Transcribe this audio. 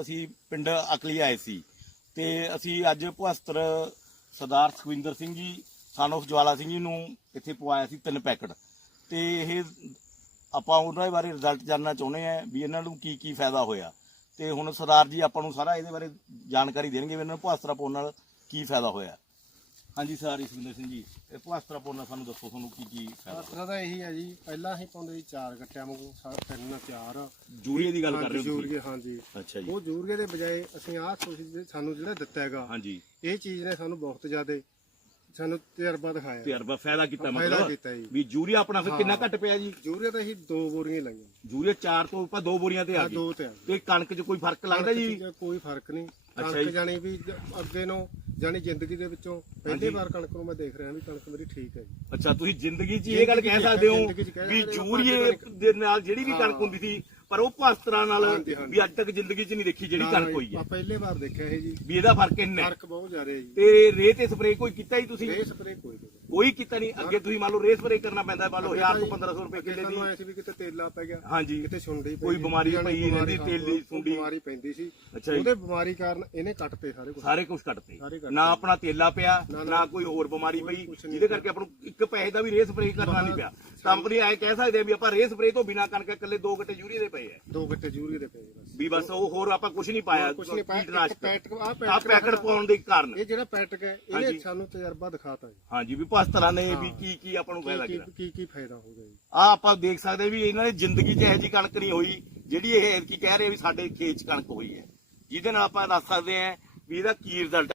ਅਸੀਂ ਪਿੰਡ ਅਕਲੀ ਆਏ ਸੀ। ਤੇ ਅਸੀਂ ਅੱਜ ਭਵਸਤਰ ਸਰਦਾਰ ਸੁਖਵਿੰਦਰ ਸਿੰਘ ਜੀ, son of ਜਵਾਲਾ ਸਿੰਘ ਜੀ ਨੂੰ ਇੱਥੇ ਪਵਾਇਆ ਸੀ ਤਿੰਨ ਪੈਕਟ। ਤੇ ਇਹ ਆਪਾਂ ਉਹਨਾਂ ਦੇ ਬਾਰੇ ਰਿਜ਼ਲਟ ਜਾਣਨਾ ਚਾਹੁੰਦੇ ਆ ਵੀ ਇਹਨਾਂ ਨੂੰ ਕੀ ਕੀ ਫਾਇਦਾ ਹੋਇਆ। ਤੇ ਹੁਣ ਸਰਦਾਰ ਜੀ ਆਪਾਂ ਨੂੰ ਸਾਰਾ ਇਹਦੇ ਬਾਰੇ ਜਾਣਕਾਰੀ ਦੇਣਗੇ ਵੀ ਇਹਨਾਂ ਨੂੰ ਭਵਸਤਰਾ ਪਾਉਣ ਨਾਲ ਕੀ ਫਾਇਦਾ ਹੋਇਆ। ਹਾਂਜੀ ਸਰ ਸੁਖਵਿੰਦਰ ਸਿੰਘ ਜੀ। ਇਹ ਭਵਸਤਰਾ ਪਾਉਣ ਸਾਨੂੰ ਦੱਸੋ ਤੁਹਾਨੂੰ ਕੀ ਕੀ ਫਾਇਦਾ? ਦਾ ਇਹੀ ਹੈ ਜੀ ਪਹਿਲਾਂ ਅਸੀਂ ਪਾਉਂਦੇ ਸੀ ਚਾਰ ਗੱਟਿਆਂ ਵਾਂਗੂ ਸਾ ਤਿੰਨ ਚਾਰ। ਜੂਰੀਏ ਦੀ ਗੱਲ ਕਰ ਰਹੇ ਹੋ ਤੁਸੀਂ? ਯੂਰੀਏ ਹਾਂਜੀ। ਅੱਛਾ ਜੀ। ਉਹ ਯੂਰੀਏ ਦੇ ਬਜਾਏ ਅਸੀਂ ਆਹ ਸੋਚੀ ਸਾਨੂੰ ਜਿਹੜਾ ਦਿੱਤਾ ਹੈਗਾ ਹਾਂਜੀ। ਇਹ ਚੀਜ਼ ਨੇ ਸਾਨੂੰ ਬਹੁਤ ਜ਼ਿਆਦਾ ਸਾਨੂੰ ਤਜਰਬਾ ਦਿਖਾਇਆ। ਤਜਰਬਾ ਫਾਇਦਾ ਕੀਤਾ ਫਾਇਦਾ ਮਤਲਬ? ਕੀਤਾ ਜੀ। ਵੀ ਜੂਰੀਆ ਆਪਣਾ ਫਿਰ ਕਿੰਨਾ ਘੱਟ ਪਿਆ ਜੀ? ਯੂਰੀਆ ਤਾਂ ਅਸੀਂ ਦੋ ਬੋਰੀਆਂ ਲਾਈਆਂ। ਜੂਰੀਆ 4 ਤੋਂ ਆਪਾਂ ਦੋ ਬੋਰੀਆਂ ਤੇ ਆ ਆ ਗਏ। ਦੋ ਤੇ ਆ ਤੇ ਕਣਕ 'ਚ ਕੋਈ ਫ਼ਰਕ ਲੱਗਦਾ ਜੀ ਕਣਕ 'ਚ ਕੋਈ ਫ਼ਰਕ ਨਹੀਂ। ਅੱਛਾ ਕਣਕ ਜੀ। ਜਾਣੀ ਵੀ ਜ- ਅੱਗੇ ਨੂੰ ਜਾਣੀ ਜ਼ਿੰਦਗੀ ਦੇ ਵਿੱਚੋਂ ਪਹਿਲੀ ਵਾਰ ਕਣਕ ਨੂੰ ਮੈਂ ਦੇਖ ਰਿਹਾ ਵੀ ਕਣਕ ਮੇਰੀ ਠੀਕ ਹੈ ਜੀ। ਅੱਛਾ ਤੁਸੀਂ ਜ਼ਿੰਦਗੀ 'ਚ ਇਹ ਗੱਲ ਕਹਿ ਸਕਦੇ ਹੋ ਵੀ ਜੂਰੀਏ ਦੇ ਨਾਲ ਜਿਹੜੀ ਵੀ ਕਣਕ ਹੁੰਦੀ ਸੀ ਪਰ ਉਹ ਪਾਸਤਰਾਂ ਨਾਲ। ਵੀ ਅੱਜ ਤੱਕ ਜ਼ਿੰਦਗੀ 'ਚ ਨਹੀਂ ਦੇਖੀ ਜਿਹੜੀ ਕਣਕ ਹੋਈ ਹੈ। ਪਹਿਲੇ ਵਾਰ ਦੇਖਿਆ ਇਹ ਜੀ। ਵੀ ਇਹਦਾ ਫ਼ਰਕ ਇੰਨਾ। ਫ਼ਰਕ ਬਹੁਤ ਜ਼ਿਆਦਾ ਹੈ ਜੀ। ਤੇ ਰੇਹ ਤੇ ਸਪਰੇਅ ਕੋਈ ਕੀਤਾ ਹੀ ਤੁਸੀਂ? ਇਹ ਸਪਰੇ ਕੋਈ ਨਹੀਂ। ਕੋਈ ਕੀਤਾ ਨਹੀਂ ਅੱਗੇ ਤੁਸੀਂ ਮੰਨ ਲਓ ਰੇਹ ਸਪਰੇਅ ਕਰਨਾ ਪੈਂਦਾ ਮੰਨ ਲਓ 1000 ਤੋਂ 1500 ਰੁਪਏ ਕਿੱਲੇ ਦੀ। ਐ ਸੀ ਵੀ ਕਿਤੇ ਤੇਲਾ ਪੈ ਗਿਆ। ਹਾਂਜੀ। ਕਿਤੇ ਸੁੰਡੀ ਪਈ ਕੋਈ ਬਿਮਾਰੀ ਪਈ ਰਹਿੰਦੀ, ਤੇਲ ਦੀ ਸੁੰਡੀ। ਬਿਮਾਰੀ ਪੈਂਦੀ ਸੀ। ਉਹਦੇ ਬਿਮਾਰੀ ਕਾਰਨ ਇਹਨੇ ਕੱਟਤੇ ਸਾਰੇ ਕੁਝ ਸਾਰੇ ਕੁਝ ਕੱਟਤੇ। ਨਾ ਆਪਣਾ ਤੇਲਾ ਪਿਆ ਨਾ, ਕੋਈ ਹੋਰ ਬਿਮਾਰੀ ਪਈ ਜਿਹਦੇ ਕਰਕੇ ਆਪਾਂ ਨੂੰ ਇੱਕ ਪੈਸੇ ਦਾ ਵੀ ਰੇਹ ਸਪਰੇਅ ਕਰਨਾ ਨਹੀਂ ਪਿਆ। ਕੰਪਨੀ ਐ ਕਹਿ ਸਕਦੇ ਆ ਵੀ ਆਪਾਂ ਰੇਹ ਸਪਰੇਅ ਤੋਂ ਬਿਨਾ ਕਣਕ ਇਕੱਲੇ ਦੋ ਗੱਟੇ ਯੂਰੀਆ ਦੇ ਪਏ ਆ। ਦੋ ਗੱਟੇ ਜੂਰੀ ਦੇ ਪਏ ਬਸ। ਵੀ ਬਸ ਉਹ ਹੋਰ ਆਪਾਂ ਕੁਝ ਨਹੀਂ ਪਾਇਆ ਕੁਝ ਨਹੀਂ ਪਾਇਆ। ਇੱਕ ਕੀਟਨਾਸ਼ਕ ਆ ਪੈਕਟ ਪਾਉਣ ਦੇ ਕਾਰਨ। ਇਹ ਜਿਹੜਾ ਪੈਟਕ ਹੈ। ਇਹਨੇ ਸਾਨੂੰ ਤਜਰਬਾ ਦਿਖਾਤਾ ਹਾਂਜੀ ਵੀ ਭਸ ਤਰ੍ਹਾਂ ਨੇ ਵੀ ਕੀ ਕੀ ਆਪਾਂ ਨੂੰ ਫਾਇਦਾ ਕੀ ਕੀਤਾ ਕੀ ਕੀ ਫਾਇਦਾ ਹੋਗਾ ਜੀ? ਆ ਆਪਾਂ ਦੇਖ ਸਕਦੇ ਵੀ ਇਹਨਾਂ ਦੀ ਜ਼ਿੰਦਗੀ 'ਚ ਇਹੋ ਜਿਹੀ ਕਣਕ ਨਹੀਂ ਹੋਈ ਜਿਹੜੀ ਇਹ ਕੀ ਕਹਿ ਰਹੇ ਵੀ ਸਾਡੇ ਖੇਤ 'ਚ ਕਣਕ ਹੋਈ ਹੈ। ਜਿਹਦੇ ਨਾਲ ਆਪਾਂ ਦੱਸ ਸਕਦੇ ਹਾਂ ਵੀ ਇਹਦਾ ਕੀ ਰਿਜ਼ਲਟ